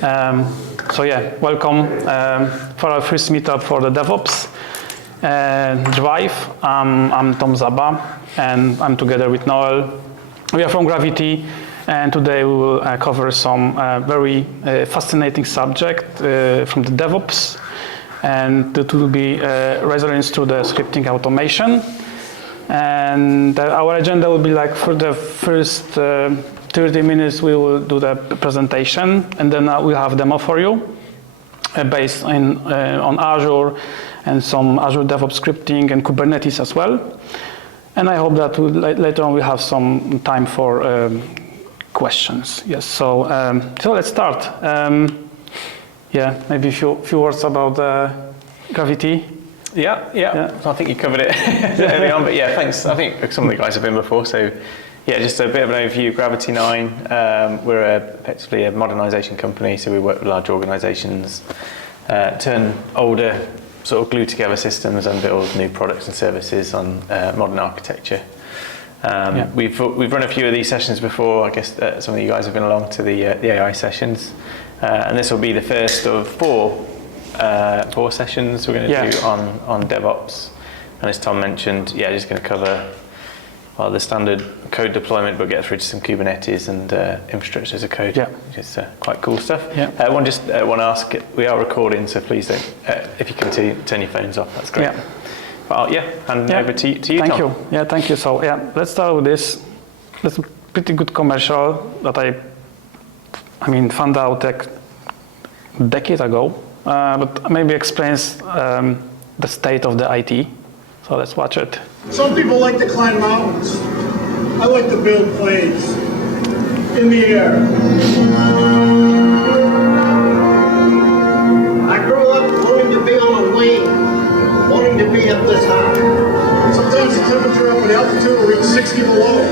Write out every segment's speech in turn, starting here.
So yeah, welcome for our first meetup for the DevOps Drive. I'm Tom Zaba, and I'm together with Noel. We are from Gravity, and today we will cover some very fascinating subject from the DevOps, and it will be resilience through the scripting automation. And our agenda will be like for the first 30 minutes we will do the presentation, and then we'll have a demo for you based on Azure and some Azure DevOps scripting and Kubernetes as well. And I hope that later on we'll have some time for questions. Yes, so let's start. Yeah, maybe a few words about Gravity. Yeah. I think you covered it early on, but yeah, thanks. I think some of the guys have been before, so yeah, just a bit of an overview. Gravity 9, we're effectively a modernization company, so we work with large organizations, turn older, sort of glue together systems and build new products and services on modern architecture. We've run a few of these sessions before. I guess some of you guys have been along to the AI sessions, and this will be the first of four sessions we're going to do on DevOps. And as Tom mentioned, just going to cover the standard code deployment, but get through to some Kubernetes and infrastructure as a code, which is quite cool stuff. I want to ask, we are recording, so please don't, if you can turn your phones off, that's great. But hand over to you, Tom. Thank you. Yeah, thank you. So let's start with this. That's a pretty good commercial that I found out like a decade ago, but maybe explains the state of the IT. So let's watch it. Some people like to climb mountains. I like to build planes in the air. I grew up wanting to be on a wing, wanting to be up this high. Sometimes the temperature up at altitude will reach 60 below.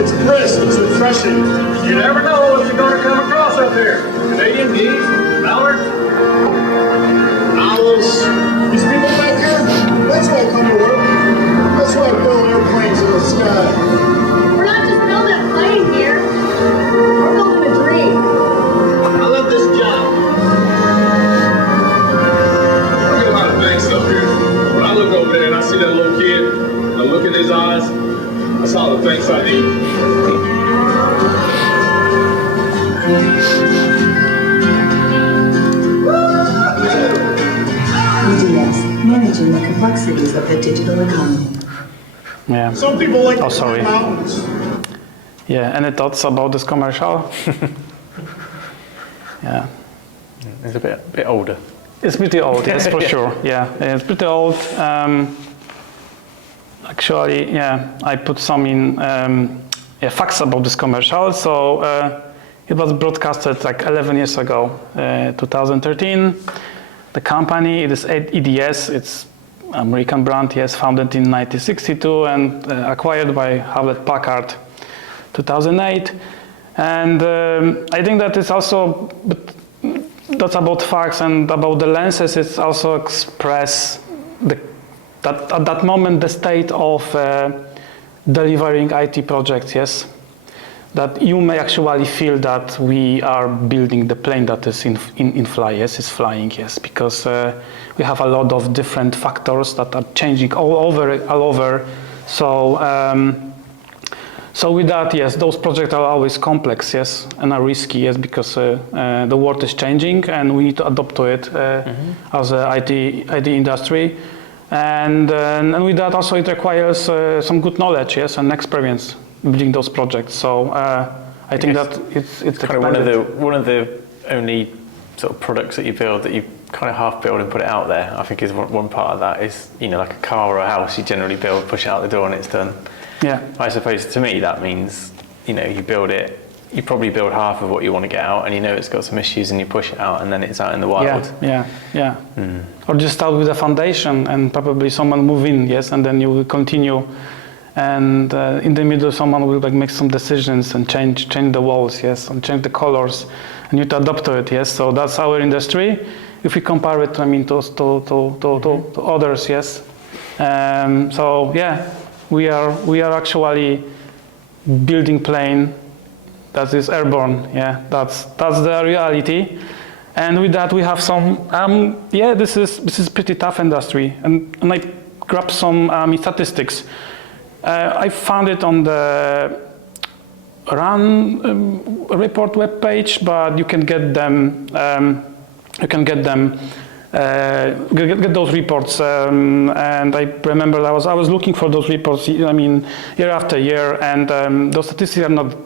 It's brisk, it's refreshing. You never know what you're going to come across up here. Canadian geese, mallards, owls. These people back here, that's why I come to work. That's why I build airplanes in the sky. We're not just building a plane here. We're building a dream. I love this job. I get a lot of things up here. When I look over there and I see that little kid, I look in his eyes, that's all the things I need. Managing the complexities of the digital economy. Yeah. Some people like to climb mountains. Yeah, any thoughts about this commercial? Yeah. It's a bit older. It's pretty old, yes, for sure. Yeah, it's pretty old. Actually, I put some facts about this commercial. So it was broadcasted like 11 years ago, 2013. The company, it is EDS, it's American brand, founded in 1962 and acquired by Hewlett-Packard 2008. And I think that is also, that's about facts, and about the lenses, it's also express that at that moment the state of delivering IT projects, yes? That you may actually feel that we are building the plane that is in fly, yes, is flying, yes, because we have a lot of different factors that are changing all over. So with that, yes, those projects are always complex, yes, and are risky, yes, because the world is changing and we need to adapt to it as an IT industry. And with that also it requires some good knowledge, yes, and experience building those projects. So I think that it's kind of one of the only sort of products that you build that you kind of half build and put it out there. I think is one part of that is, like a car or a house, you generally build, push it out the door and it's done. Yeah. I suppose to me that means, you build it, you probably build half of what you want to get out, and it's got some issues, and you push it out, and then it's out in the wild. Yeah. Or just start with a foundation and probably someone move in, yes, and then you will continue. And in the middle, someone will make some decisions and change the walls, yes, and change the colors, and you need to adapt to it, yes. So that's our industry. If we compare it, to others, yes. We are actually building plane that is airborne. Yeah, that's the reality. And with that, we have some. This is pretty tough industry, and I grabbed some statistics. I found it on the Run report webpage, but you can get them. Get those reports. And I remember I was looking for those reports. I mean, year after year, and those statistics are not.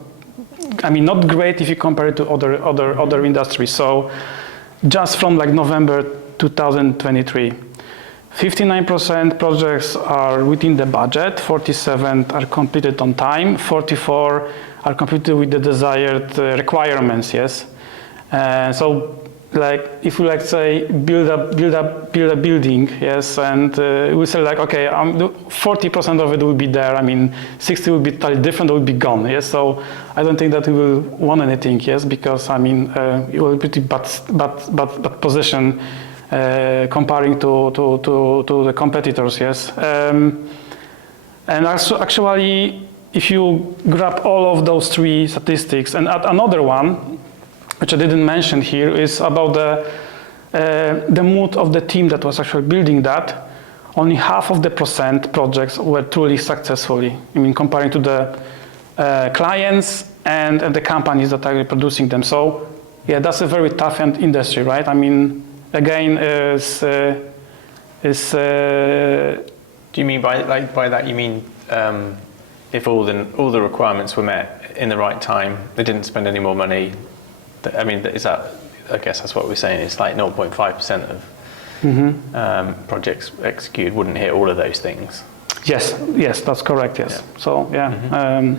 I mean, not great if you compare it to other industries. So, just from like November 2023. 59% projects are within the budget, 47 are completed on time, 44 are completed with the desired requirements, yes. So, like, if we like say build a building, yes, and we say like, okay, 40% of it will be there. I mean, 60 will be totally different, it will be gone, yes. So I don't think that we will want anything, yes, because I mean, it will be pretty bad position comparing to the competitors, yes. And also, actually, if you grab all of those three statistics and add another one, which I didn't mention here, is about the mood of the team that was actually building that. Only half of the projects were truly successfully. I mean, comparing to the clients and the companies that are producing them. So, yeah, that's a very tough industry, right? I mean, again, Do you mean by that? You mean if all the requirements were met in the right time, they didn't spend any more money? I mean, is that? I guess that's what we're saying. It's like 0.5% of projects executed wouldn't hit all of those things. Yes, that's correct. Yes. Yeah. So yeah.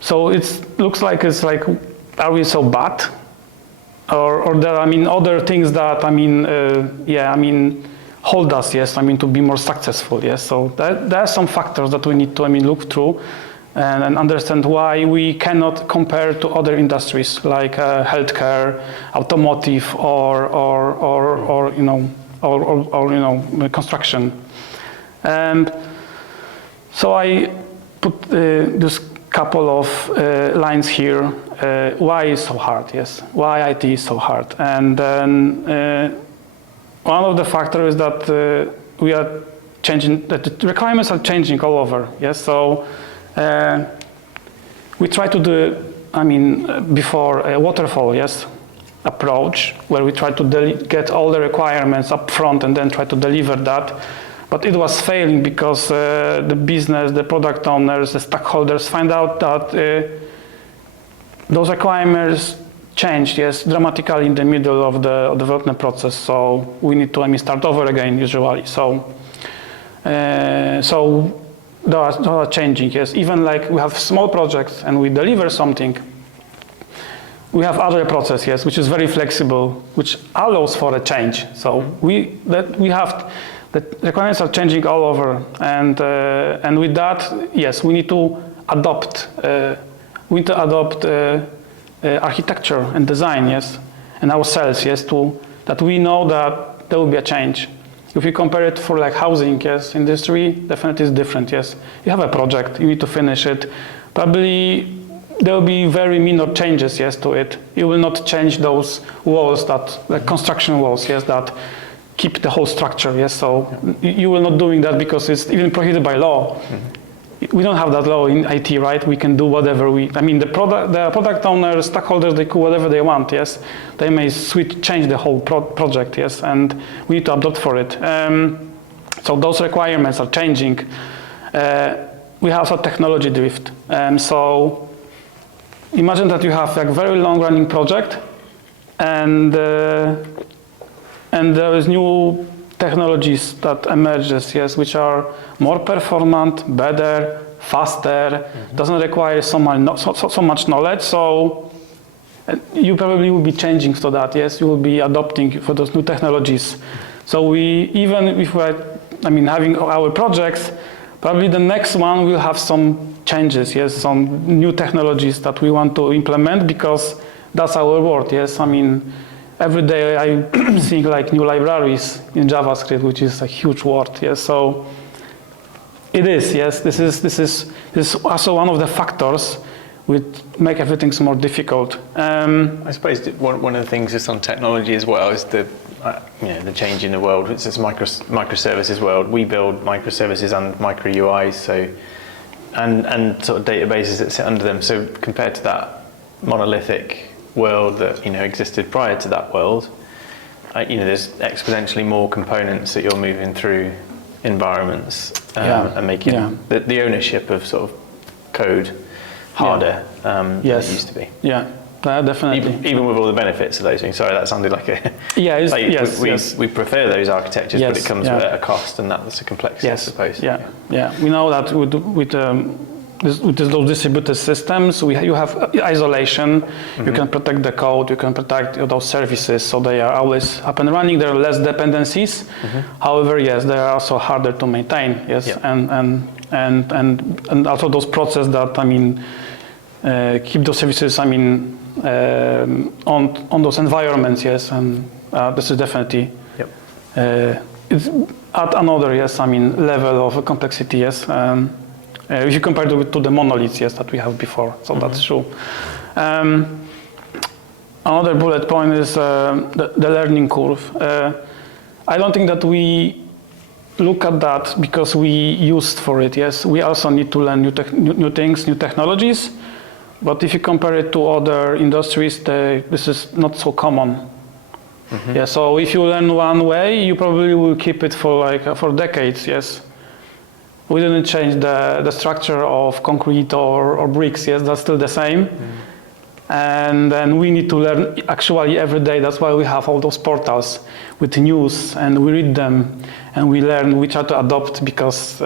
So it looks like it's like, are we so bad? Or there, I mean, other things that, I mean, hold us, yes, I mean, to be more successful, yes. So there are some factors that we need to, look through and understand why we cannot compare to other industries like healthcare, automotive, or construction. And so I put this couple of lines here. Why is so hard? Yes, why IT is so hard? And then one of the factors is that we are changing. That the requirements are changing all over. Yes, so we try to do. Before a waterfall, yes, approach where we try to get all the requirements up front and then try to deliver that. But it was failing because the business, the product owners, the stakeholders find out that those requirements changed, yes, dramatically in the middle of the development process. So we need to start over again usually. So those are changing, yes. Even like we have small projects and we deliver something, we have other process, yes, which is very flexible, which allows for a change. So we have. The requirements are changing all over, and with that, yes, we need to adopt. Architecture and design, yes, and ourselves, yes, that we know that there will be a change. If you compare it for like housing, yes, industry, definitely is different, yes. You have a project, you need to finish it. Probably there will be very minor changes, yes, to it. You will not change those walls, like construction walls, yes, that keep the whole structure, yes. So you will not doing that because it's even prohibited by law. We don't have that law in IT, right? We can do whatever the product owners, stakeholders, they do whatever they want, yes. They may change the whole project, yes, and we need to adopt for it. So those requirements are changing. We have also technology drift. So imagine that you have a very long-running project, and there is new technologies that emerges, yes, which are more performant, better, faster, doesn't require so much knowledge. So you probably will be changing to that, yes, you will be adopting for those new technologies. So even if we're, having our projects, probably the next one will have some changes, yes, some new technologies that we want to implement because that's our world, yes. Every day I see like new libraries in JavaScript, which is a huge word. Yes, so it is. Yes, this is also one of the factors would make everything more difficult. I suppose one of the things just on technology as well is the change in the world. It's this microservices world. We build microservices and micro UIs, so and sort of databases that sit under them. So compared to that monolithic world that existed prior to that world, there's exponentially more components that you're moving through environments and making the ownership of sort of code harder than it used to be. Yeah, definitely. Even with all the benefits of those things. Sorry, that sounded like a... we prefer those architectures, but it comes with a cost, and that's a complexity, I suppose. Yeah. We know that with those distributed systems, you have isolation, you can protect the code, you can protect those services, so they are always up and running, there are less dependencies. However, yes, they are also harder to maintain, and also those processes that, keep those services, on those environments, and this is definitely, it's at another, level of complexity, if you compare to the monoliths, that we have before, so that's true. Another bullet point is the learning curve. I don't think that we look at that because we used for it, we also need to learn new things, new technologies, but if you compare it to other industries, this is not so common. So if you learn one way, you probably will keep it for decades, We didn't change the structure of concrete or bricks, that's still the same. And then we need to learn actually every day. That's why we have all those portals with news, and we read them, and we learn, we try to adopt because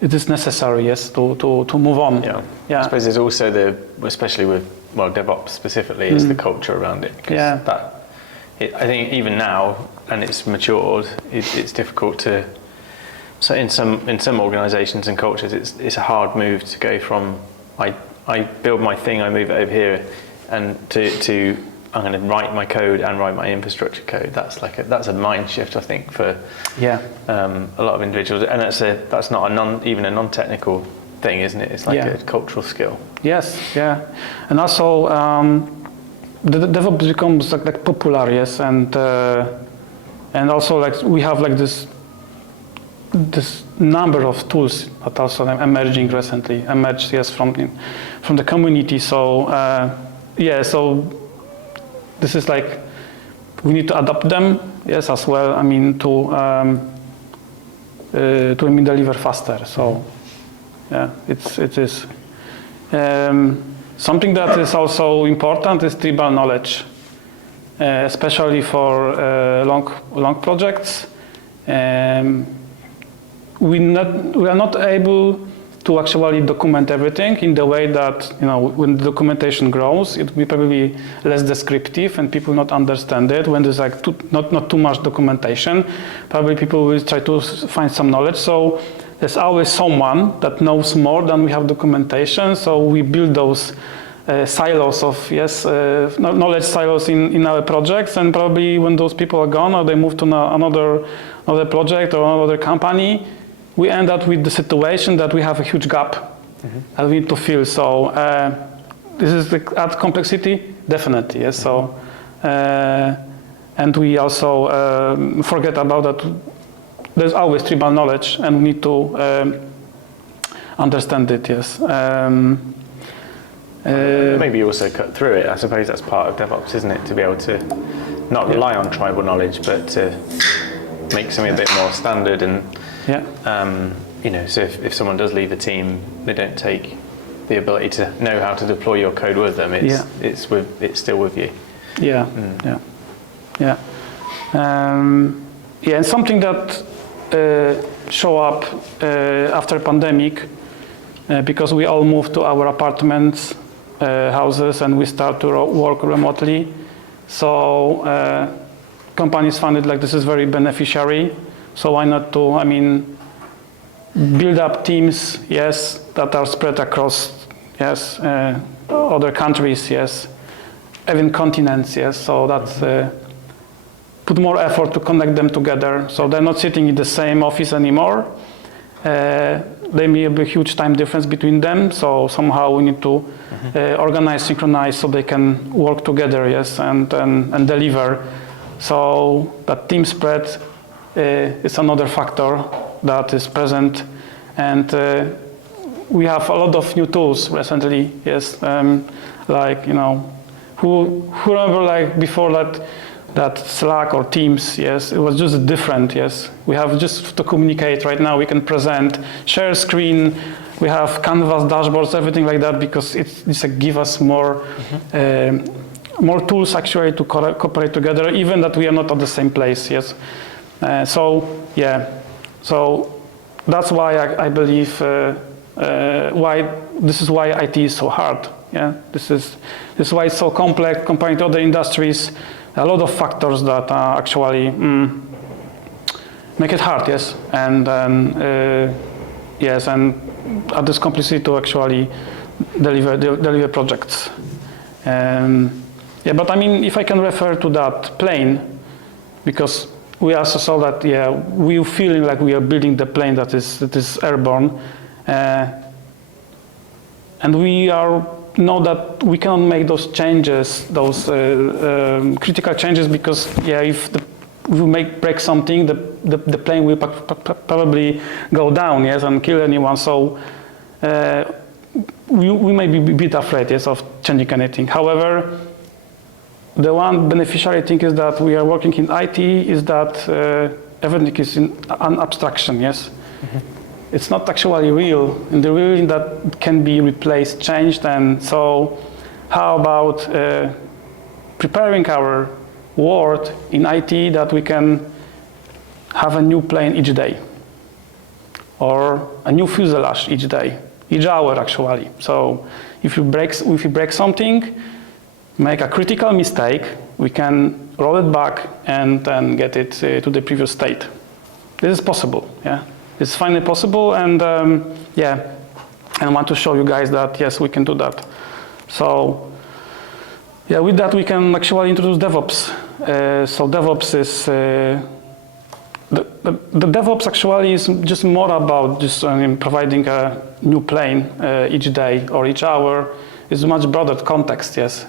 it is necessary, to move on. I suppose there's also especially with, DevOps specifically, is the culture around it. I think even now, and it's matured, it's difficult to... So in some organisations and cultures, it's a hard move to go from I build my thing, I move it over here, and to I'm going to write my code and write my infrastructure code. That's a mind shift, I think, for a lot of individuals, and that's not even a non-technical thing, isn't it? It's like a cultural skill. Yes, and also the DevOps becomes like popular, and also we have this number of tools that also emerging recently, from the community. So so this is we need to adopt them, as well. To deliver faster. So it is something that is also important is tribal knowledge, especially for long projects. We are not able to actually document everything in the way that, when the documentation grows, it will be probably less descriptive and people not understand it. When there's not too much documentation, probably people will try to find some knowledge. So there's always someone that knows more than we have documentation. So we build those silos of knowledge silos in our projects, and probably when those people are gone or they move to another project or another company, we end up with the situation that we have a huge gap that we need to fill. So this is add complexity, definitely. Yes. So and we also forget about that. There's always tribal knowledge, and we need to understand it. Yes. Maybe you also cut through it. I suppose that's part of DevOps, isn't it? To be able to not rely on tribal knowledge, but to make something a bit more standard. And so if someone does leave the team, they don't take the ability to know how to deploy your code with them. It's still with you. And something that show up after pandemic, because we all moved to our apartments, houses, and we start to work remotely. So companies found it this is very beneficiary. So why not to, build up teams, that are spread across, other countries, even continents, So that's put more effort to connect them together. So they're not sitting in the same office anymore. there may be a huge time difference between them. So somehow we need to organize, synchronize, so they can work together, yes, and deliver. So that team spread is another factor that is present, and we have a lot of new tools recently, yes, like, you know, who remember like before that Slack or Teams, yes, it was just different, yes. We have just to communicate right now, we can present, share screen, we have Canvas dashboards, everything like that, because it's give us more more tools actually to cooperate together, even that we are not at the same place, yes. So that's why I believe this is why IT is so hard. Yeah, this is why it's so complex comparing to other industries. A lot of factors that actually make it hard. Yes, and add this complexity to actually deliver projects. Yeah, but I mean, if I can refer to that plane, because we also saw that, yeah, we feeling like we are building the plane that is airborne, and we know that we cannot make those changes, those critical changes, because yeah, if we break something, the plane will probably go down, yes, and kill anyone. So we may be a bit afraid, yes, of changing anything. However, the one beneficiary thing is that we are working in IT is that everything is in an abstraction, yes. Mm-hmm. It's not actually real, in the real that can be replaced, changed, and so how about preparing our world in IT that we can have a new plane each day, or a new fuselage each day, each hour actually. So if you break something, make a critical mistake, we can roll it back and then get it to the previous state. This is possible, yeah. It's finally possible, and yeah, and I want to show you guys that yes, we can do that. So yeah, with that we can actually introduce DevOps. So DevOps is the DevOps actually is just more about just providing a new plane each day or each hour. It's a much broader context, yes.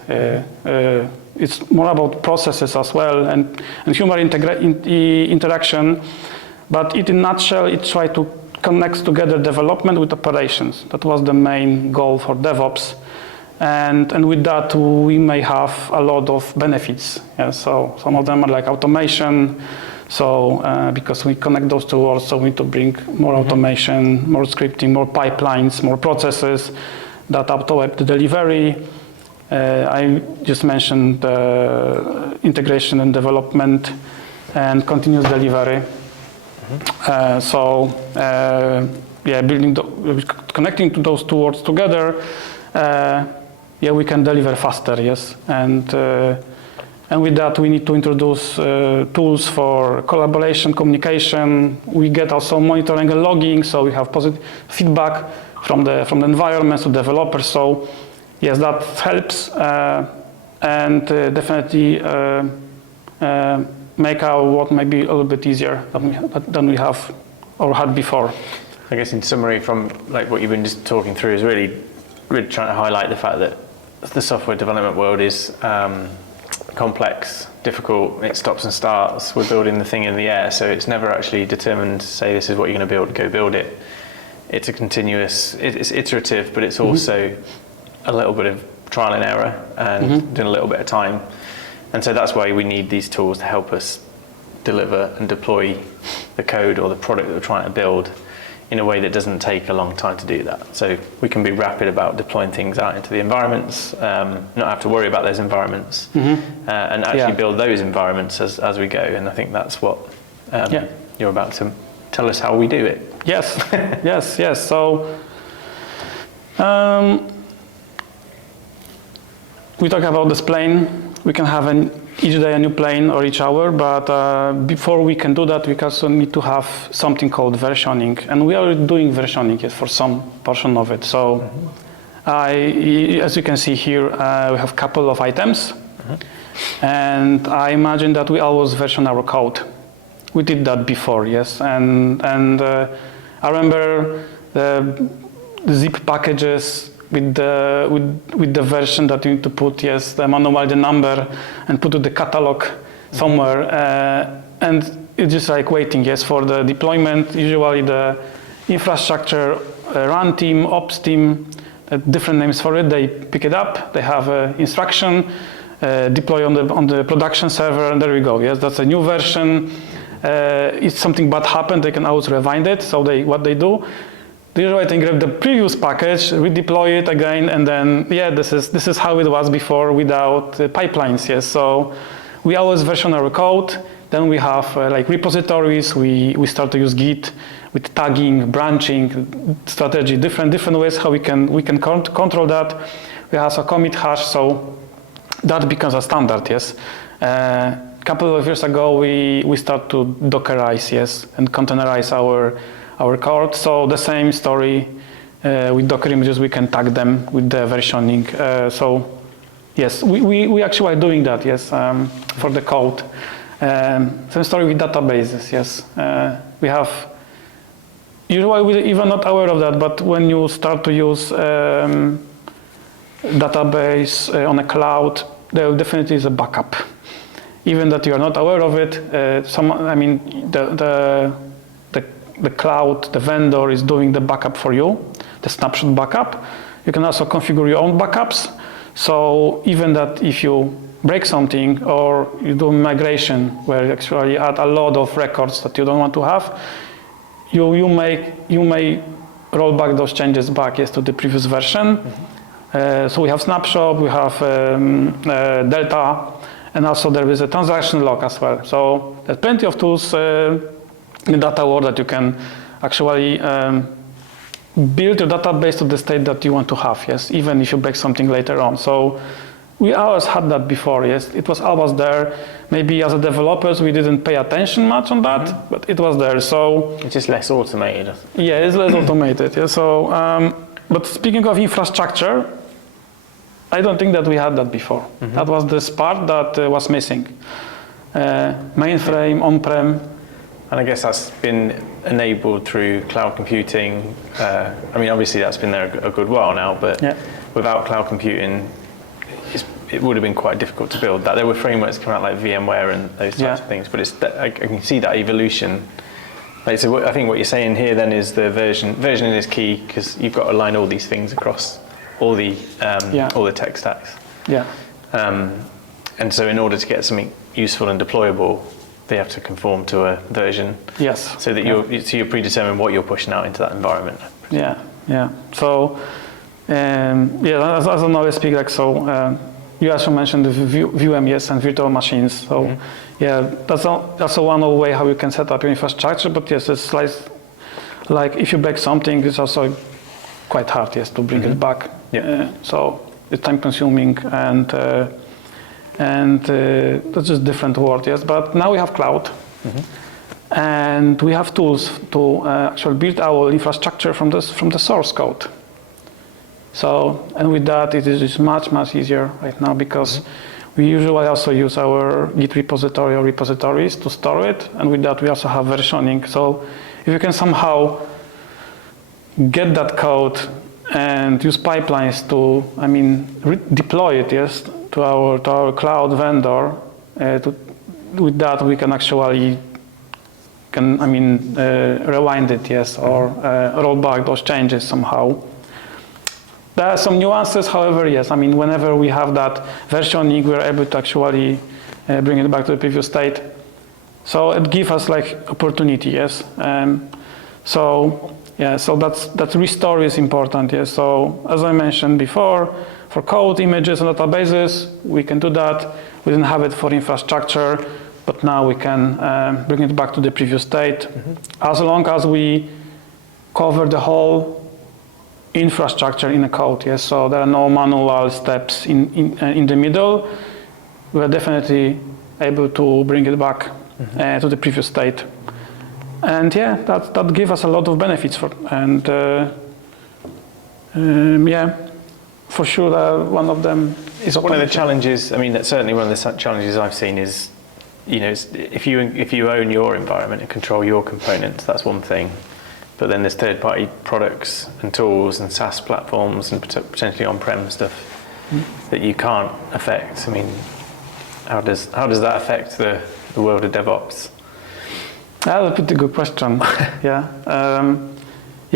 It's more about processes as well and human interaction. But in a nutshell, it tried to connect together development with operations. That was the main goal for DevOps. And with that, we may have a lot of benefits. Yeah, so some of them are like automation. So because we connect those two worlds, so we need to bring more automation, more scripting, more pipelines, more processes that auto-web the delivery. I just mentioned integration and development and continuous delivery. Yeah, connecting to those two worlds together, yeah, we can deliver faster, yes. And with that, we need to introduce tools for collaboration, communication. We get also monitoring and logging, so we have positive feedback from the environment to developers. So yes, that helps, and definitely make our work maybe a little bit easier than we have or had before. I guess in summary from like what you've been just talking through is really trying to highlight the fact that the software development world is complex, difficult, it stops and starts. We're building the thing in the air, so it's never actually determined to say this is what you're going to build, go build it. It's a continuous, it's iterative, but it's also a little bit of trial and error and doing a little bit of time. And so that's why we need these tools to help us deliver and deploy the code or the product that we're trying to build in a way that doesn't take a long time to do that. So we can be rapid about deploying things out into the environments, not have to worry about those environments, and actually build those environments as we go. And I think that's what you're about to tell us how we do it. Yes, yes. So we talk about this plane. We can have each day a new plane or each hour, but before we can do that, we also need to have something called versioning. And we are doing versioning for some portion of it. So as you can see here, we have a couple of items. And I imagine that we always version our code. We did that before, yes. And I remember the zip packages with the version that you need to put, yes, the manual, the number, and put to the catalog somewhere, and it's just like waiting, yes, for the deployment. Usually the infrastructure run team, ops team, different names for it. They pick it up. They have instruction, deploy on the production server, and there we go. Yes, that's a new version. If something bad happened, they can always rewind it. So what they do, they usually can grab the previous package, redeploy it again, and then this is how it was before without pipelines. Yes, so we always version our code. Then we have like repositories. We start to use Git with tagging, branching strategy, different ways how we can control that. We have a commit hash, so that becomes a standard. Yes. A couple of years ago, we start to Dockerize, yes, and containerize our code. So the same story with Docker images, we can tag them with the versioning. So yes, we actually are doing that, yes, for the code. Same story with databases, yes. We have, usually we're even not aware of that, but when you start to use database on a cloud, there definitely is a backup. Even that you are not aware of it, the cloud, the vendor is doing the backup for you, the snapshot backup. You can also configure your own backups. So even that if you break something or you do migration where you actually add a lot of records that you don't want to have, you may roll back those changes back, yes, to the previous version. So we have snapshot, we have Delta, and also there is a transaction log as well. So there's plenty of tools in the data world that you can actually build your database to the state that you want to have, yes, even if you break something later on. So we always had that before, yes. It was always there. Maybe as a developers, we didn't pay attention much on that, but it was there. So it's just less automated. Yeah, it's less automated. Yeah. So, but speaking of infrastructure, I don't think that we had that before. That was this part that was missing. Mainframe, on-prem. And I guess that's been enabled through cloud computing. I mean, obviously that's been there a good while now, but without cloud computing, it would have been quite difficult to build that. There were frameworks coming out like VMware and those types of things, but I can see that evolution. Like, so I think what you're saying here then is the versioning is key because you've got to align all these things across all the tech stacks. Yeah. And so in order to get something useful and deployable, they have to conform to a version. Yes. So that you're predetermining what you're pushing out into that environment. Yeah. So as I always speak, like so. You also mentioned the VMs and virtual machines. So that's also one way how you can set up your infrastructure. But yes, it's like if you break something, it's also quite hard, yes, to bring it back. Yeah. So it's time consuming and that's just different world, yes. But now we have cloud, and we have tools to actually build our infrastructure from the source code. So, and with that, it is much easier right now because we usually also use our Git repository or repositories to store it, and with that we also have versioning. So, if you can somehow get that code and use pipelines to, deploy it, yes, to our cloud vendor, with that we can actually rewind it, yes, or roll back those changes somehow. There are some nuances, however, yes. Whenever we have that versioning, we're able to actually bring it back to the previous state. So it gives us like opportunity, yes. So that restore is important, yes. So as I mentioned before, for code, images, and databases, we can do that. We didn't have it for infrastructure, but now we can bring it back to the previous state, as long as we cover the whole infrastructure in a code, yes. So there are no manual steps in the middle. We are definitely able to bring it back to the previous state, and that gives us a lot of benefits for sure. One of them is one of the challenges. Certainly one of the challenges I've seen is, if you own your environment and control your components, that's one thing. but then there's third-party products and tools and SaaS platforms and potentially on-prem stuff that you can't affect. I mean, how does that affect the world of DevOps? That's a pretty good question. Yeah.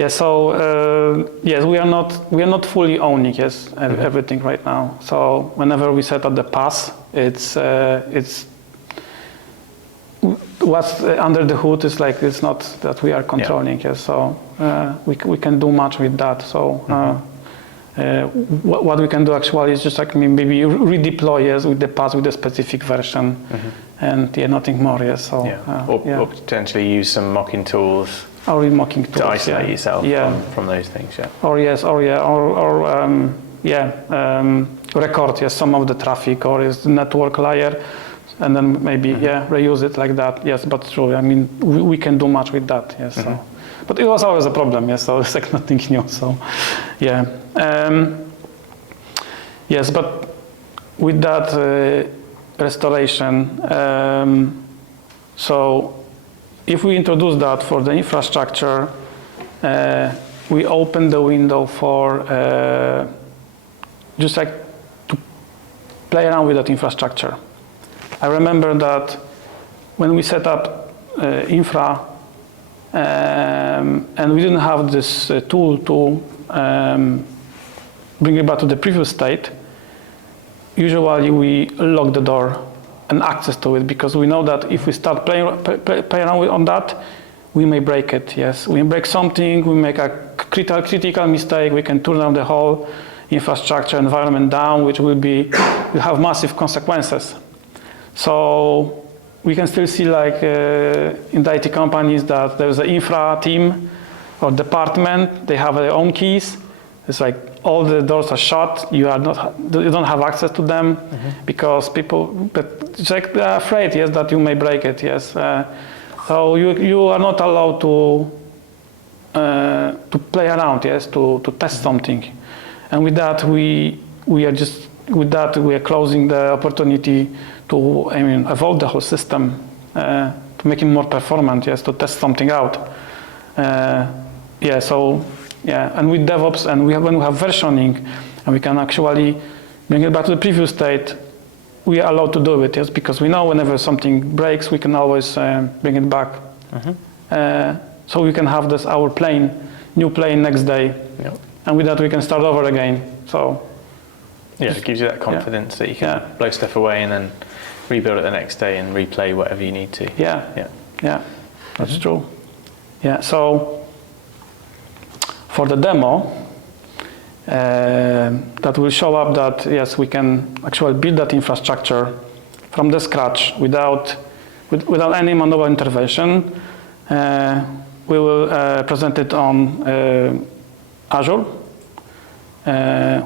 So yes, we are not fully owning everything right now. So whenever we set up the pass, it's what's under the hood is like it's not that we are controlling. Yes. So we can do much with that. So what we can do actually is just like maybe redeploy with the pass with a specific version, and nothing more. Yes. So or potentially use some mocking tools. Or mocking tools to isolate yourself from those things, record some of the traffic or is the network layer, and then maybe reuse it like that. Yes, but true. I mean, we can do much with that. Yes, so. But it was always a problem. Yes, so it's like nothing new. So, yeah, yes, but with that restoration, so. If we introduce that for the infrastructure, we open the window for just like to play around with that infrastructure. I remember that when we set up infra and we didn't have this tool to bring it back to the previous state, usually we lock the door and access to it, because we know that if we start playing around on that, we may break it. Yes, we break something, we make a critical mistake, we can turn down the whole infrastructure environment down, which will have massive consequences. So we can still see like in the IT companies that there's an infra team or department, they have their own keys. It's like all the doors are shut. You don't have access to them because but it's like they're afraid, yes, that you may break it, yes. So you are not allowed to play around, yes, to test something. And with that, we are closing the opportunity to evolve the whole system to make it more performant, yes, to test something out. And with DevOps, and when we have versioning, and we can actually bring it back to the previous state, we are allowed to do it, yes, because we know whenever something breaks, we can always bring it back. So we can have our new plane next day, and with that we can start over again. So it gives you that confidence that you can blow stuff away and then rebuild it the next day and replay whatever you need to. That's true. Yeah, so for the demo, that will show up that yes, we can actually build that infrastructure from the scratch without any manual intervention. We will present it on Azure.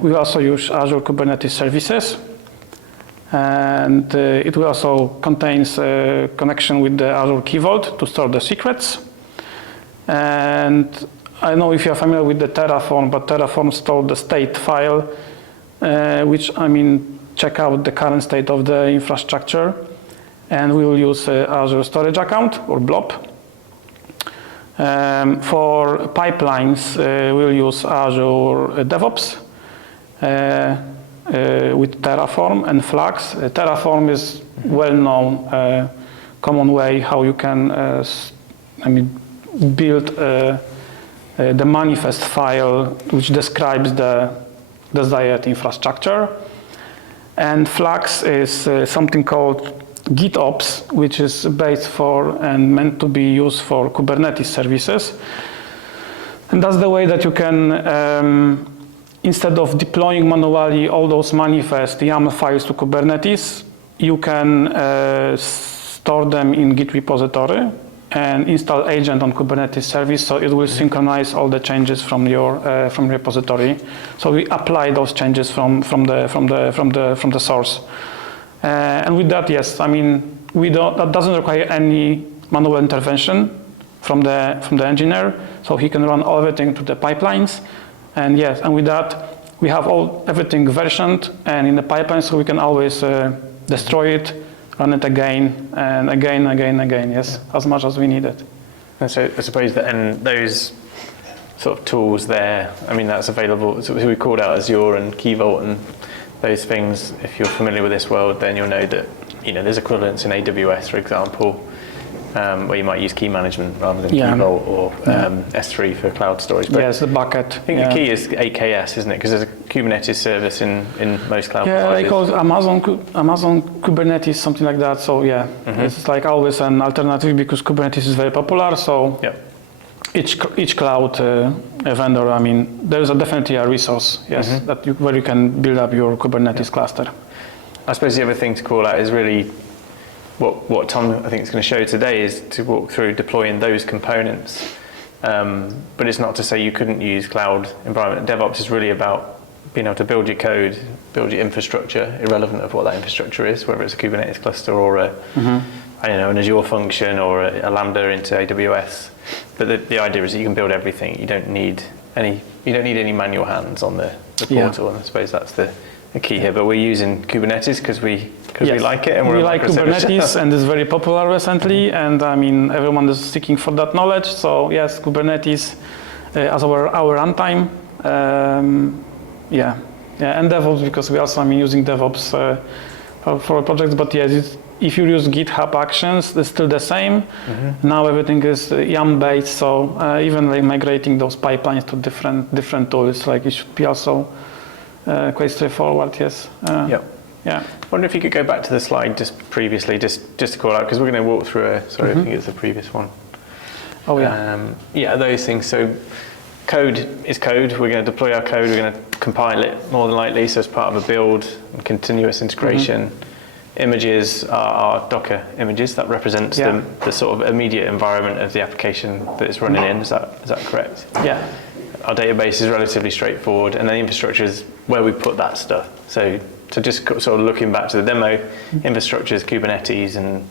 We also use Azure Kubernetes services, and it will also contains connection with the Azure Key Vault to store the secrets. And I don't know if you're familiar with the Terraform, but Terraform stores the state file, which check out the current state of the infrastructure, and we will use Azure Storage Account or Blob. For pipelines, we'll use Azure DevOps with Terraform and Flux. Terraform is well-known, common way how you can build the manifest file which describes the desired infrastructure. And Flux is something called GitOps, which is based for and meant to be used for Kubernetes services. And that's the way that you can, instead of deploying manually all those manifest YAML files to Kubernetes, you can store them in Git repository and install agent on Kubernetes service, so it will synchronize all the changes from your repository. So we apply those changes from the source. And with that, yes, that doesn't require any manual intervention from the engineer, so he can run everything to the pipelines. And yes, and with that, we have everything versioned and in the pipeline, so we can always destroy it, run it again and again, yes, as much as we need it. And so I suppose that those sort of tools there. I mean, that's available. So we called out Azure and Key Vault and those things. If you're familiar with this world, then you'll know that there's equivalents in AWS, for example, where you might use key management rather than Key Vault or S3 for cloud storage. But yes, the bucket. I think the key is AKS, isn't it? Because there's a Kubernetes service in most cloud Yeah, providers. they call it Amazon Kubernetes, something like that. So it's like always an alternative because Kubernetes is very popular. So each cloud vendor, I mean, there's definitely a resource, where you can build up your Kubernetes cluster. I suppose the other thing to call out is really what Tom, I think, is going to show today is to walk through deploying those components. But it's not to say you couldn't use cloud environment. DevOps is really about being able to build your code, build your infrastructure, irrelevant of what that infrastructure is, whether it's a Kubernetes cluster or an Azure function or a Lambda into AWS. But the idea is that you can build everything. You don't need any manual hands on the portal, and I suppose that's the key here. But we're using Kubernetes because we like it, and we like Kubernetes, and it's very popular recently. And I mean, everyone is seeking for that knowledge. So yes, Kubernetes as our runtime. And DevOps, because we also using DevOps for projects. But yes, if you use GitHub Actions, it's still the same. Now everything is YAML based, so even like migrating those pipelines to different tools, like it should be also quite straightforward. Yes. Yeah. I wonder if you could go back to the slide just previously, just to call out, because we're going to walk through I think it's the previous one. Oh yeah. Those things. So code is code. We're going to deploy our code. We're going to compile it more than likely, so as part of a build and continuous integration. Images are Docker images. That represents the sort of immediate environment of the application that it's running in. Is that correct? Yeah. Our database is relatively straightforward, and then the infrastructure is where we put that stuff. So just sort of looking back to the demo, infrastructure is Kubernetes and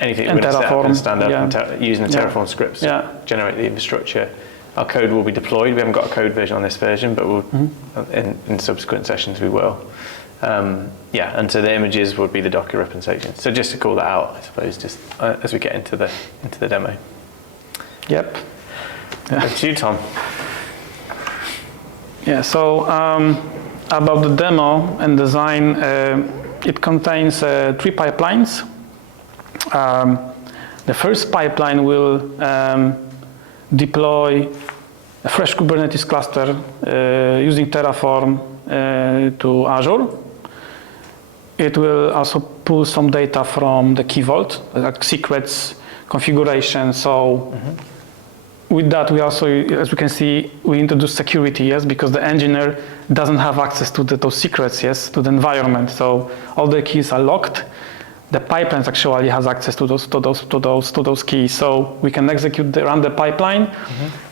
anything we're going to set up and stand up and using the Terraform scripts to generate the infrastructure. Our code will be deployed. We haven't got a code version on this version, but we'll, in subsequent sessions we will. And so the images would be the Docker representation. So just to call that out, I suppose, just as we get into the demo. Yep. Over to you, Tom. Yeah. So about the demo and design, it contains 3 pipelines. The first pipeline will deploy a fresh Kubernetes cluster using Terraform to Azure. It will also pull some data from the Key Vault, like secrets, configuration. So with that, we also, as we can see, we introduce security, yes, because the engineer doesn't have access to those secrets, yes, to the environment. So all the keys are locked. The pipelines actually has access to those keys. So we can run the pipeline.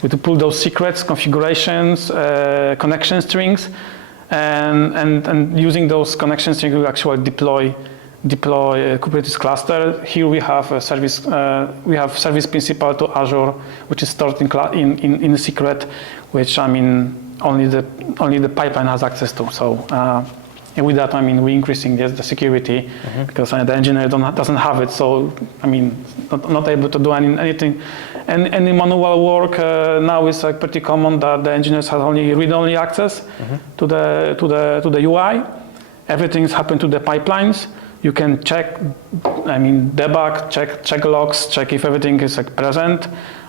We to pull those secrets, configurations, connection strings, and using those connection strings, we actually deploy a Kubernetes cluster. Here we have a service. We have service principal to Azure, which is stored in a secret, which only the pipeline has access to. So. And with that, we're increasing the security because the engineer doesn't have it. So, not able to do anything. And any manual work now is pretty common that the engineers have only read-only access to the UI. Everything is happening to the pipelines. You can check, debug, check logs, check if everything is present.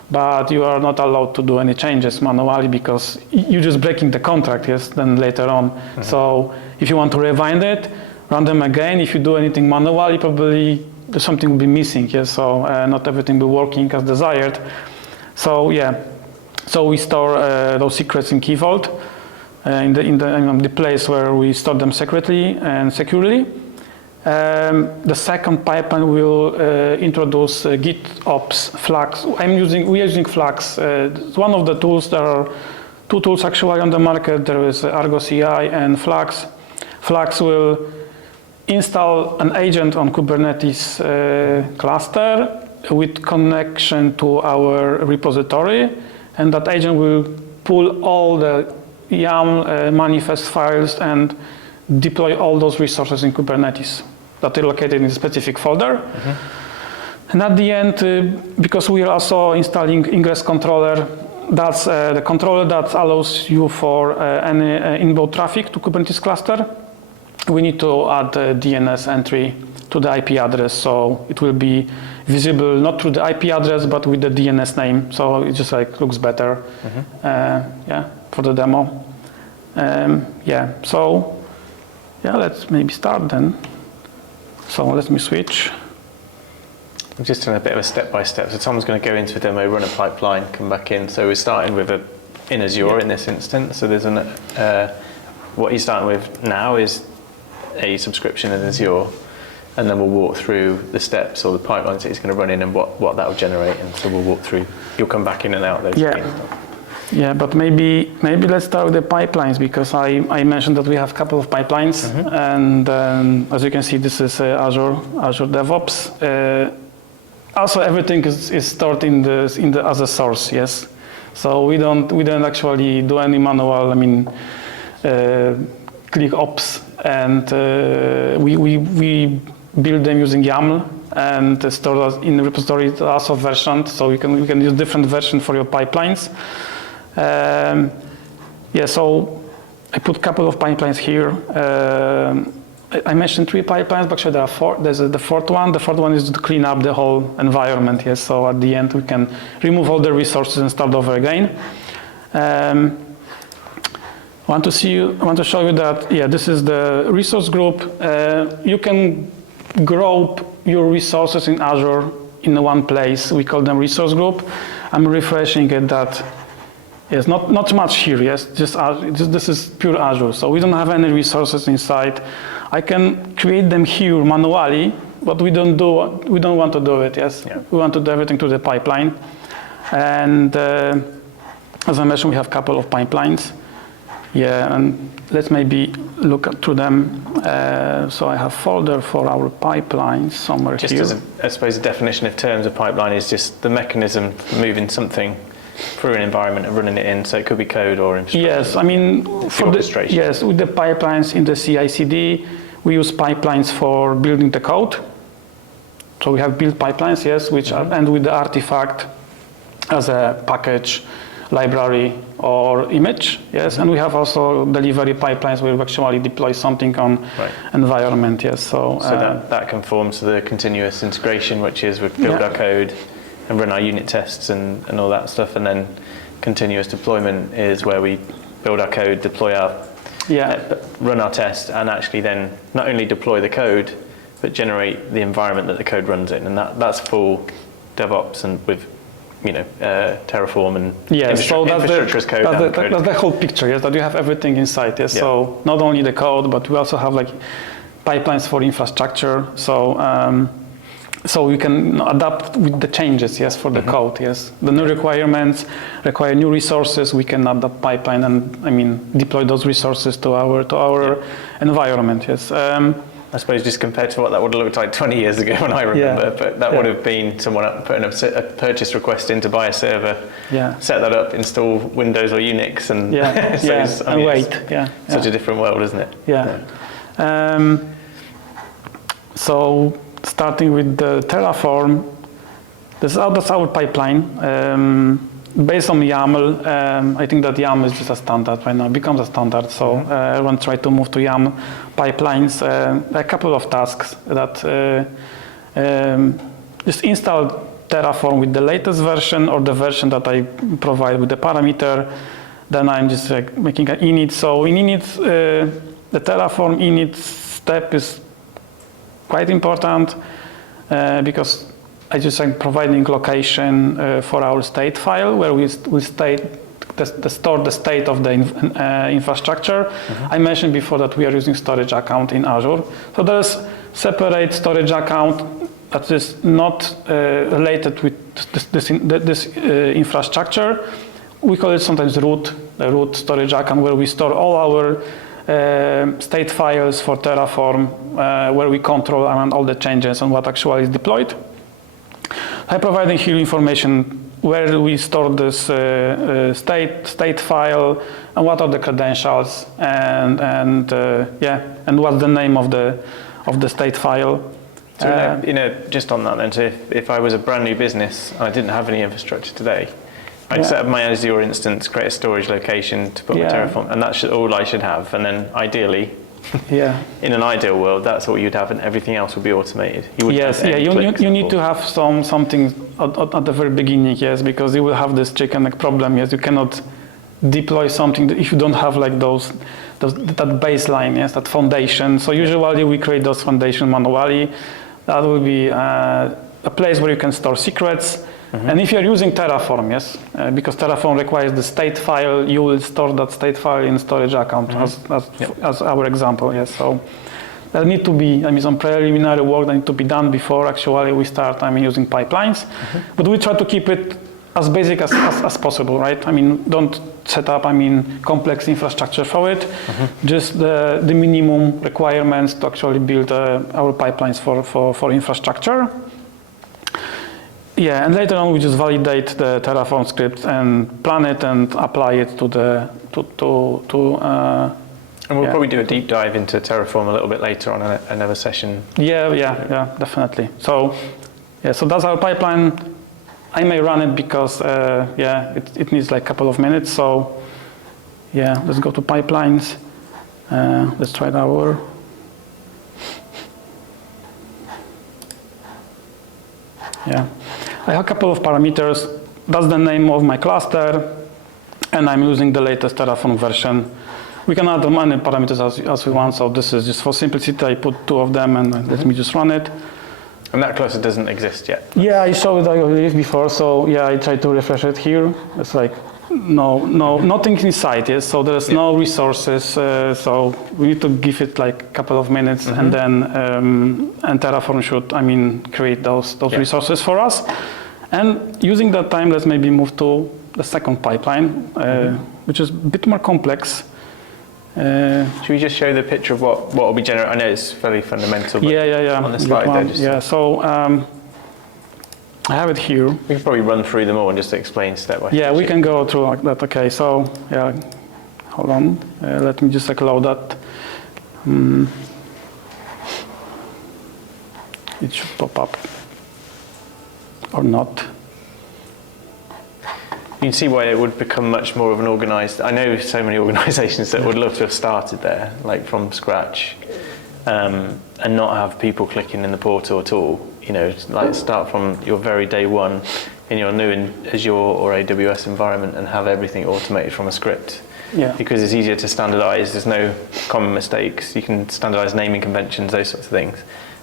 But you are not allowed to do any changes manually because you're just breaking the contract, yes, then later on. So if you want to rewind it, run them again. If you do anything manually, probably something will be missing, yes, so not everything will be working as desired. So so we store those secrets in Key Vault, in the place where we store them secretly and securely. The second pipeline will introduce GitOps flags. We're using flags. It's one of the tools. There are 2 tools actually on the market. There is Argo CI and Flags. Flags will install an agent on Kubernetes cluster with connection to our repository, and that agent will pull all the YAML manifest files and deploy all those resources in Kubernetes that are located in a specific folder. And at the end, because we are also installing ingress controller, that's the controller that allows you for any inbound traffic to Kubernetes cluster. We need to add a DNS entry to the IP address, so it will be visible not through the IP address but with the DNS name. So it just like looks better, for the demo. So let's maybe start then. So let me switch. I'm just doing a bit of a step-by-step. So Tom's going to go into a demo, run a pipeline, come back in. So we're starting with in Azure in this instance. So there's what he's starting with now is a subscription in Azure, and then we'll walk through the steps or the pipelines that he's going to run in and what that will generate. And so we'll walk through. You'll come back in and out those screens. Yeah, but maybe let's start with the pipelines, because I mentioned that we have a couple of pipelines, and as you can see, this is Azure DevOps. Also, everything is stored in the as a source. Yes, so we don't actually do any manual. I mean, click ops, and we build them using YAML and store that in the repository also versioned, so we can use different version for your pipelines. So I put a couple of pipelines here. I mentioned 3 pipelines, but actually there are 4. There's the fourth one. The fourth one is to clean up the whole environment. Yes, so at the end we can remove all the resources and start over again. I want to show you that this is the resource group. You can group your resources in Azure in one place. We call them resource group. I'm refreshing it that. Yes, not much here. Yes, this is pure Azure. So we don't have any resources inside. I can create them here manually, but we don't want to do it. Yes, we want to do everything through the pipeline. And as I mentioned, we have a couple of pipelines. And let's maybe look through them. So I have folder for our pipelines somewhere just here. Just I suppose the definition of terms of pipeline is just the mechanism for moving something through an environment and running it in, so it could be code or infrastructure. Yes, I mean, with the pipelines in the CI/CD, we use pipelines for building the code. So we have build pipelines, yes, which are, and with the artifact as a package, library, or image, yes, and we have also delivery pipelines where we actually deploy something on environment, yes. So that conforms to the continuous integration, which is we build our code and run our unit tests and all that stuff, and then continuous deployment is where we build our code, deploy our, run our test, and actually then not only deploy the code, but generate the environment that the code runs in, and that's full DevOps and with Terraform and infrastructure as code. That's the whole picture. Yes, that you have everything inside. Yes, so not only the code, but we also have like pipelines for infrastructure. So we can adapt with the changes, yes, for the code, yes. The new requirements require new resources. We can add that pipeline and deploy those resources to our environment, yes. I suppose just compared to what that would have looked like 20 years ago when I remember, but that would have been someone putting a purchase request in to buy a server, set that up, install Windows or Unix, and such a different world, isn't it? So starting with the Terraform, that's our pipeline. Based on YAML, I think that YAML is just a standard right now, becomes a standard. So I want to try to move to YAML pipelines. A couple of tasks that just install Terraform with the latest version or the version that I provide with the parameter. Then I'm just like making an init. So in init, the Terraform init step is quite important because I just like providing location for our state file where we store the state of the infrastructure. I mentioned before that we are using storage account in Azure. So there's separate storage account that is not related with this infrastructure. We call it sometimes the root storage account, where we store all our state files for Terraform, where we control around all the changes and what actually is deployed. I'm providing here information where we store this state file and what are the credentials and what's the name of the state file. So just on that then, so if I was a brand new business and I didn't have any infrastructure today, I'd set up my Azure instance, create a storage location to put my Terraform, and that's all I should have. And then ideally, in an ideal world, that's all you'd have, and everything else would be automated. You you need to have something at the very beginning, yes, because you will have this chicken egg problem. Yes, you cannot deploy something if you don't have like that baseline, yes, that foundation. So usually we create those foundation manually. That will be a place where you can store secrets. And if you're using Terraform, yes, because Terraform requires the state file, you will store that state file in storage account as our example, yes. So there need to be, some preliminary work that need to be done before actually we start, using pipelines. But we try to keep it as basic as possible, right? Don't set up, complex infrastructure for it. Just the minimum requirements to actually build our pipelines for infrastructure. Yeah, and later on we just validate the Terraform script and plan it and apply it to the and we'll probably do a deep dive into Terraform a little bit later on in another session. Yeah, definitely. So that's our pipeline. I may run it because it needs like a couple of minutes. So let's go to pipelines. Let's try our. I have a couple of parameters. That's the name of my cluster, and I'm using the latest Terraform version. We can add many parameters as we want, so this is just for simplicity. I put 2 of them, and let me just run it. And that cluster doesn't exist yet? Yeah, I showed it, I believe, before, so I tried to refresh it here. It's like, nothing inside, yes, so there's no resources, so we need to give it like a couple of minutes, and then and Terraform should, create those resources for us. And using that time, let's maybe move to the second pipeline, which is a bit more complex. Should we just show the picture of what will be generated? I know it's fairly fundamental, but on the slide there. So I have it here. We can probably run through them all and just explain step by step. Yeah, we can go through like that. Okay, so hold on. Let me just load that. It should pop up or not. You can see why it would become much more of an organized. I know so many organizations that would love to have started there, like from scratch, and not have people clicking in the portal at all. Like start from your very day one in your new Azure or AWS environment and have everything automated from a script. Yeah. Because it's easier to standardize. There's no common mistakes. You can standardize naming conventions, those sorts of things.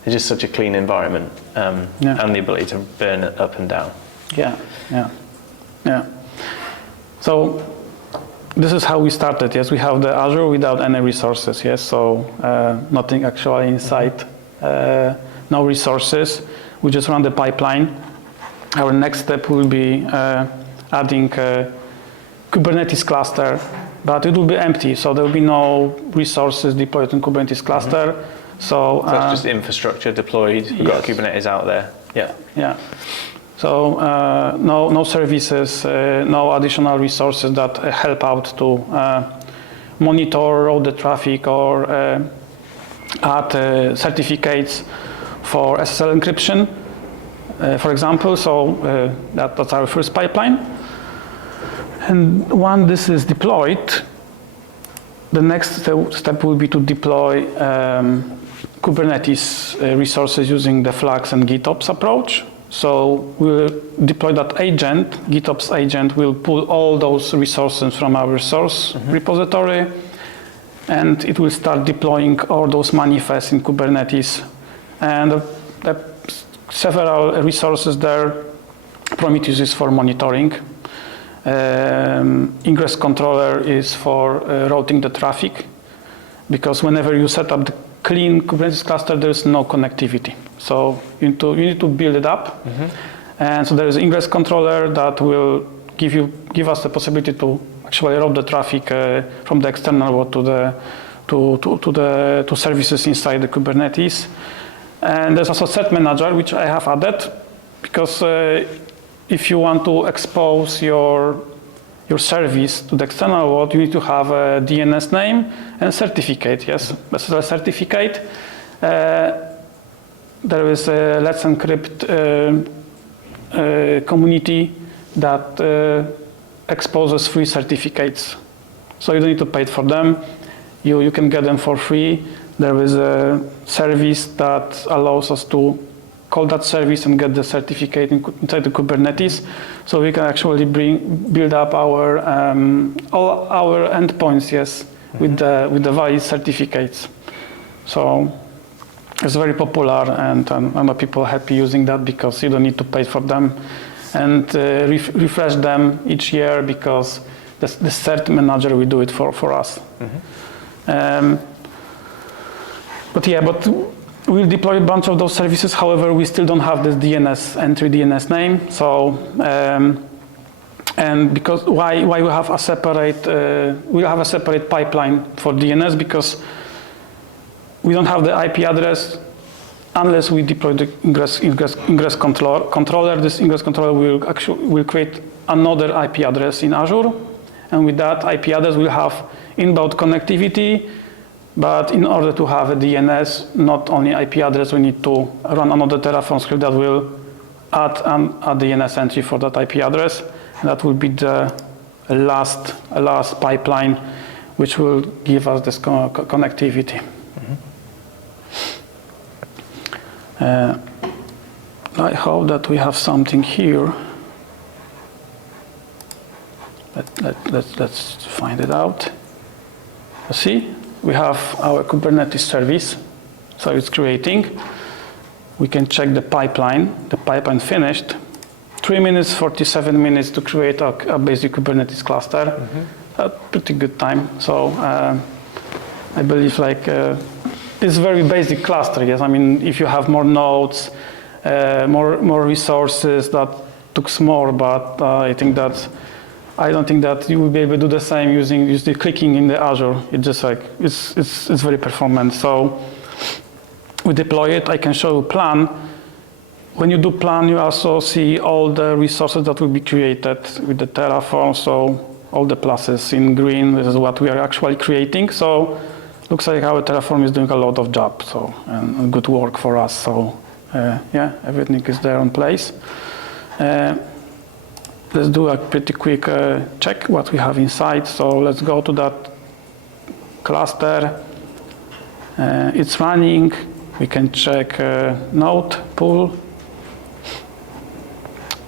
It's just such a clean environment, and the ability to burn it up and down. Yeah. So this is how we started. Yes, we have the Azure without any resources. Yes, so nothing actually inside, no resources. We just run the pipeline. Our next step will be adding a Kubernetes cluster, but it will be empty. So there will be no resources deployed in Kubernetes cluster. So that's just infrastructure deployed. We've got Kubernetes out there. Yeah. So no services, no additional resources that help out to monitor all the traffic or add certificates for SSL encryption, for example. So that's our first pipeline. And when this is deployed, the next step will be to deploy Kubernetes resources using the Flags and GitOps approach. So we'll deploy that agent. GitOps agent will pull all those resources from our source repository, and it will start deploying all those manifests in Kubernetes. And several resources there. Prometheus is for monitoring. Ingress controller is for routing the traffic, because whenever you set up the clean Kubernetes cluster, there is no connectivity. So you need to build it up. And so there is ingress controller that will give us the possibility to actually route the traffic from the external world to services inside the Kubernetes. And there's also set manager, which I have added, because if you want to expose your service to the external world, you need to have a DNS name and a certificate. Yes, SSL certificate. There is a Let's Encrypt community that exposes free certificates. So you don't need to pay for them. You can get them for free. There is a service that allows us to call that service and get the certificate inside the Kubernetes. So we can actually build up our all our endpoints, yes, with the valid certificates. So it's very popular, and I know people are happy using that because you don't need to pay for them and refresh them each year because the cert manager will do it for us. But we'll deploy a bunch of those services. However, we still don't have this entry DNS name. So, and because why we have a separate pipeline for DNS, because we don't have the IP address unless we deploy the ingress controller. This ingress controller will create another IP address in Azure, and with that IP address we'll have inbound connectivity. But in order to have a DNS, not only IP address, we need to run another Terraform script that will add a DNS entry for that IP address. And that will be the last pipeline, which will give us this connectivity. I hope that we have something here. Let's find it out. See? We have our Kubernetes service, so it's creating. We can check the pipeline. The pipeline finished. 3 minutes, 47 minutes to create a basic Kubernetes cluster. A pretty good time. So I believe it's very basic cluster. Yes, I mean if you have more nodes, more resources, that took more. But I don't think that you will be able to do the same using clicking in the Azure. It's just it's very performant. So we deploy it. I can show you plan. When you do plan, you also see all the resources that will be created with the Terraform. So all the pluses in green. This is what we are actually creating. So looks like our Terraform is doing a lot of job. So and good work for us. So yeah, everything is there in place. Let's do a pretty quick check what we have inside. So let's go to that cluster. It's running. We can check node pool.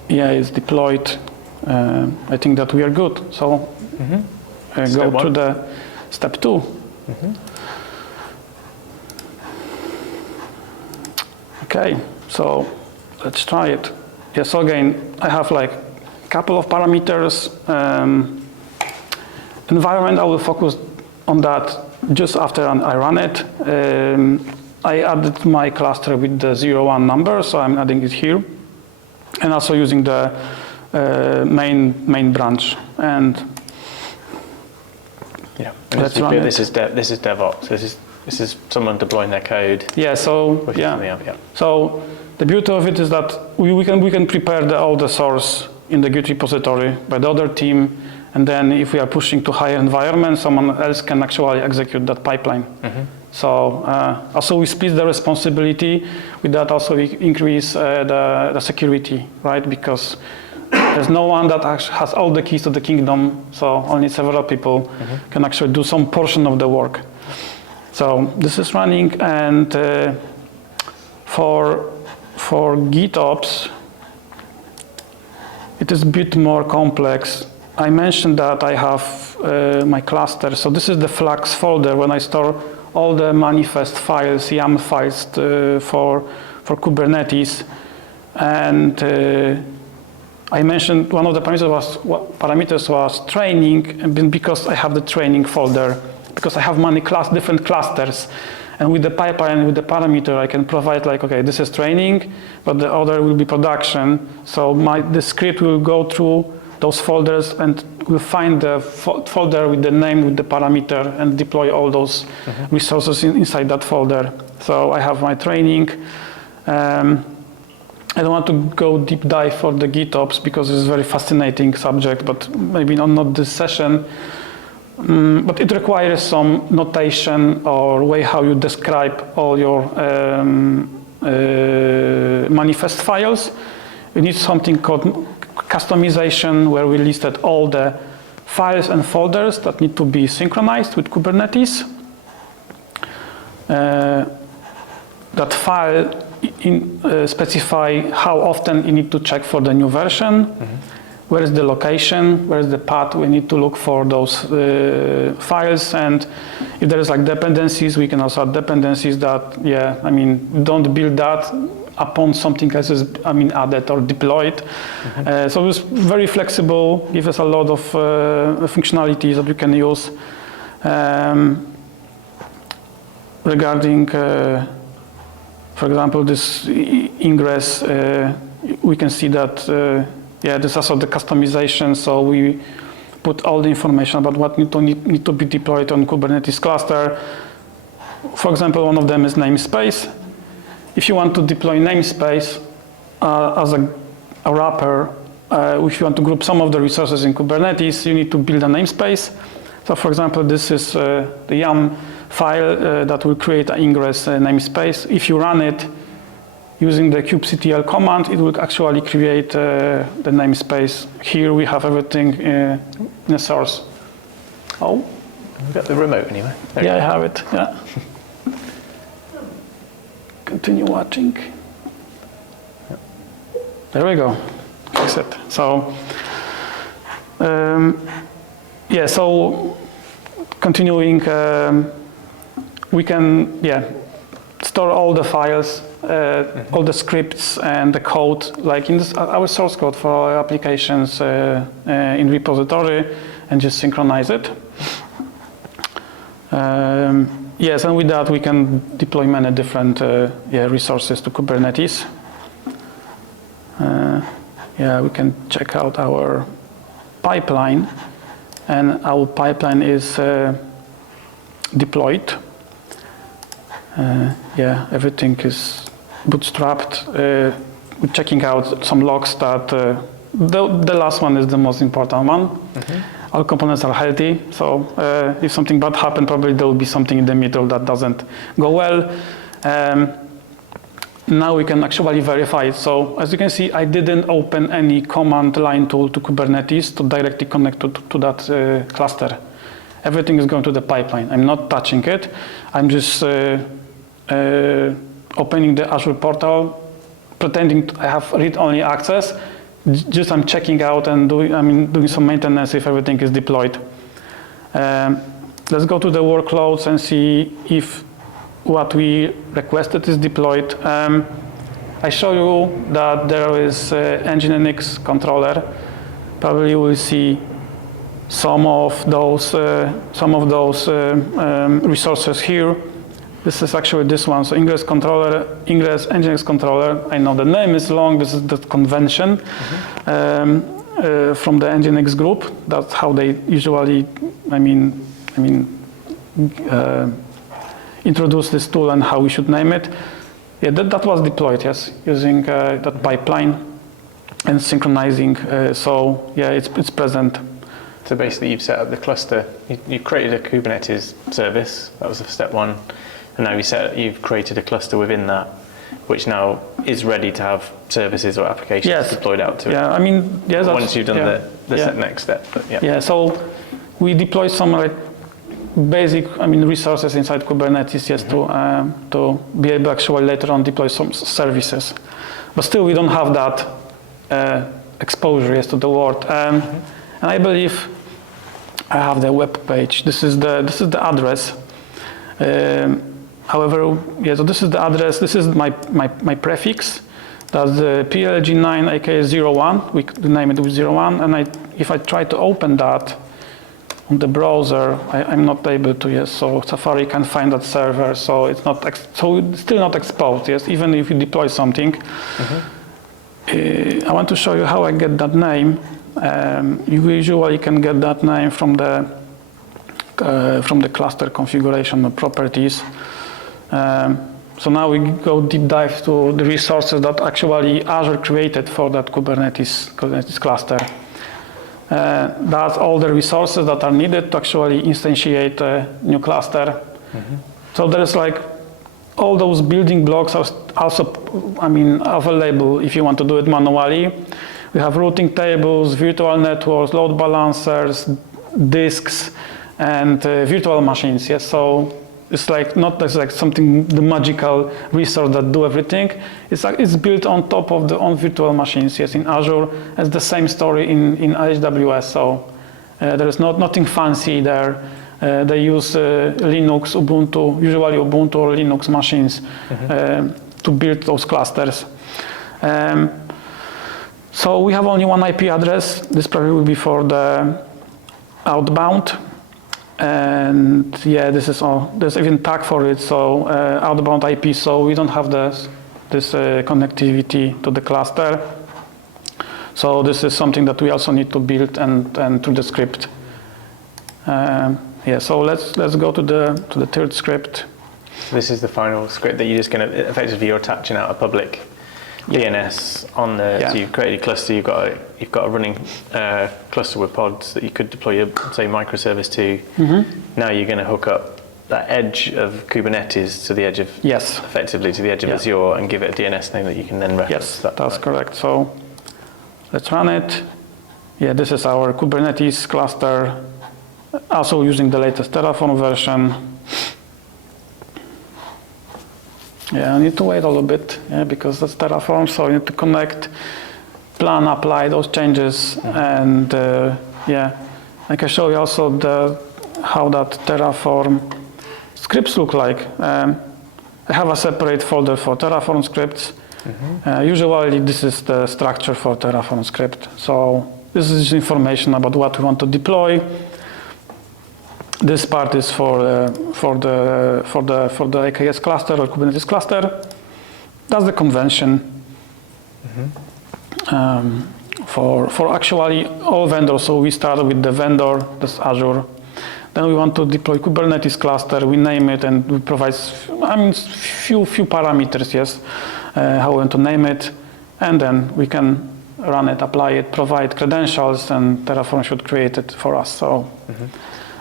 Yeah, it's deployed. I think that we are good. So go to the step 2. Okay, so let's try it. Yeah, so again, I have couple of parameters. Environment, I will focus on that just after I run it. I added my cluster with the 0-1 number, so I'm adding it here. And also using the main branch. And yeah, and let's run it. This is DevOps. This is someone deploying their code. Yeah, so yeah. So the beauty of it is that we can prepare all the source in the Git repository by the other team, and then if we are pushing to higher environment, someone else can actually execute that pipeline. So also we split the responsibility. With that also we increase the security, right? Because there's no one that actually has all the keys to the kingdom, so only several people can actually do some portion of the work. So this is running, and for GitOps, it is a bit more complex. I mentioned that I have my cluster. So this is the flags folder when I store all the manifest files, YAML files for Kubernetes. And I mentioned one of the parameters was training, because I have the training folder, because I have many different clusters. And with the pipeline, with the parameter, I can provide okay, this is training, but the other will be production. So the script will go through those folders and will find the folder with the name, with the parameter, and deploy all those resources inside that folder. So I have my training. I don't want to go deep dive for the GitOps because it's a very fascinating subject, but maybe not this session. But it requires some notation or way how you describe all your manifest files. You need something called customization where we listed all the files and folders that need to be synchronized with Kubernetes. That file specify how often you need to check for the new version, where is the location, where is the path we need to look for those files, and if there is like dependencies, we can also add dependencies that, don't build that upon something else is, added or deployed. So it's very flexible, gives us a lot of functionalities that we can use. Regarding, for example, this ingress, we can see that, this is also the customization. So we put all the information about what need to be deployed on Kubernetes cluster. For example, one of them is namespace. If you want to deploy namespace as a wrapper, if you want to group some of the resources in Kubernetes, you need to build a namespace. So for example, this is the YAM file that will create an ingress namespace. If you run it using the kubectl command, it will actually create the namespace. Here we have everything in a source. Oh, we've got the remote anyway. Yeah, I have it. Yeah. Continue watching. There we go. Fix it. So, so continuing, we can, store all the files, all the scripts and the code, like in our source code for our applications in repository, and just synchronize it. Yes, and with that we can deploy many different resources to Kubernetes. We can check out our pipeline, and our pipeline is deployed. Everything is bootstrapped. We're checking out some logs that the last one is the most important one. All components are healthy, so if something bad happens, probably there will be something in the middle that doesn't go well. Now we can actually verify it. So as you can see, I didn't open any command line tool to Kubernetes to directly connect to that cluster. Everything is going to the pipeline. I'm not touching it. I'm just opening the Azure portal, pretending I have read-only access. Just I'm checking out and doing some maintenance if everything is deployed. Let's go to the workloads and see if what we requested is deployed. I show you that there is Nginx controller. Probably you will see some of those resources here. This is actually this one. So Ingress Nginx controller. I know the name is long. This is the convention from the Nginx group. That's how they usually, introduce this tool and how we should name it. Yeah, that was deployed, yes, using that pipeline and synchronizing. It's present. So basically, you've set up the cluster. You created a Kubernetes service. That was step one. And now you've created a cluster within that, which now is ready to have services or applications deployed out to it. Once you've done the next step. So we deploy some basic, resources inside Kubernetes, to be able to actually later on deploy some services. But still, we don't have that exposure to the world. And I believe I have the web page. This is the address. However, so this is the address. This is my prefix. That's the PLG9 aka 01. We name it with 01. And if I try to open that on the browser, I'm not able to. Yes, so Safari can find that server. So it's not. So it's still not exposed. Yes, even if you deploy something. I want to show you how I get that name. You usually can get that name from the cluster configuration or properties. So now we go deep dive to the resources that actually Azure created for that Kubernetes cluster. That's all the resources that are needed to actually instantiate a new cluster. So there's all those building blocks are also, available if you want to do it manually. We have routing tables, virtual networks, load balancers, disks, and virtual machines. Yes, so it's like not as like something the magical resource that do everything. It's built on top of the on virtual machines. Yes, in Azure, it's the same story in AWS. So there is nothing fancy there. They use Linux, Ubuntu, usually Ubuntu or Linux machines to build those clusters. So we have only one IP address. This probably will be for the outbound. And yeah, this is all. There's even tag for it, so outbound IP. So we don't have this connectivity to the cluster. So this is something that we also need to build and to the script. Yeah, so let's go to the third script. This is the final script that you're just going to effectively you're attaching out a public DNS on the. Yeah. So you've created a cluster. You've got a running cluster with pods that you could deploy your say microservice to. Now you're going to hook up that edge of Kubernetes to the edge of effectively to the edge of Azure and give it a DNS name that you can then reference. Yes, that's correct. So let's run it. Yeah, this is our Kubernetes cluster. Also using the latest Terraform version. Yeah, I need to wait a little bit, because that's Terraform, so you need to connect, plan, apply those changes, and I can show you also how that Terraform scripts look like. I have a separate folder for Terraform scripts. Usually this is the structure for Terraform script. So this is information about what we want to deploy. This part is for the AKS cluster or Kubernetes cluster. That's the convention for actually all vendors. So we start with the vendor, that's Azure. Then we want to deploy Kubernetes cluster. We name it and we provide, few parameters. Yes, how we want to name it, and then we can run it, apply it, provide credentials, and Terraform should create it for us. So.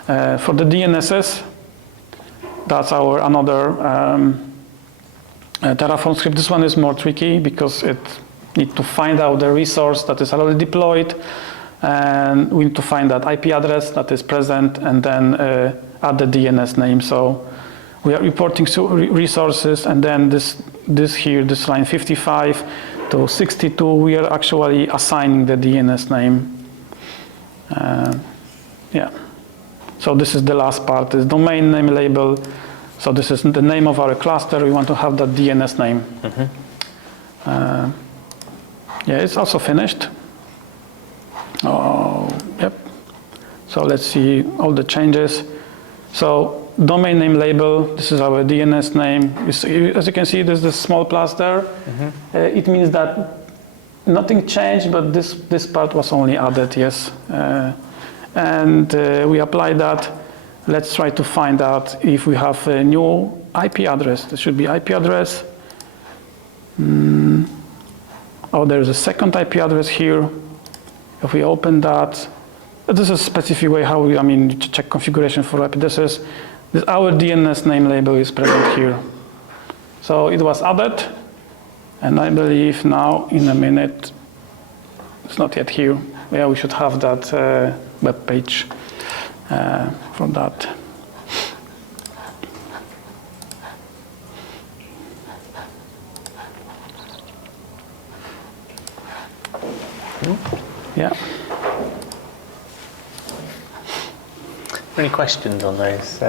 For the DNSs, that's our another Terraform script. This one is more tricky because it needs to find out the resource that is already deployed, and we need to find that IP address that is present, and then add the DNS name. So we are reporting resources, and then this line 55 to 62, we are actually assigning the DNS name. Yeah. So this is the last part, is domain name label. So this is the name of our cluster. We want to have that DNS name. Yeah, it's also finished. Oh, yep. So let's see all the changes. So domain name label, this is our DNS name. As you can see, there's this small plus there. It means that nothing changed, but this part was only added, yes. And we apply that. Let's try to find out if we have a new IP address. There should be IP address. Oh, there's a second IP address here. If we open that, this is a specific way how we, to check configuration for IP. Our DNS name label is present here. So it was added, and I believe now in a minute, it's not yet here. Yeah, we should have that web page from that. Yeah. Any questions on those?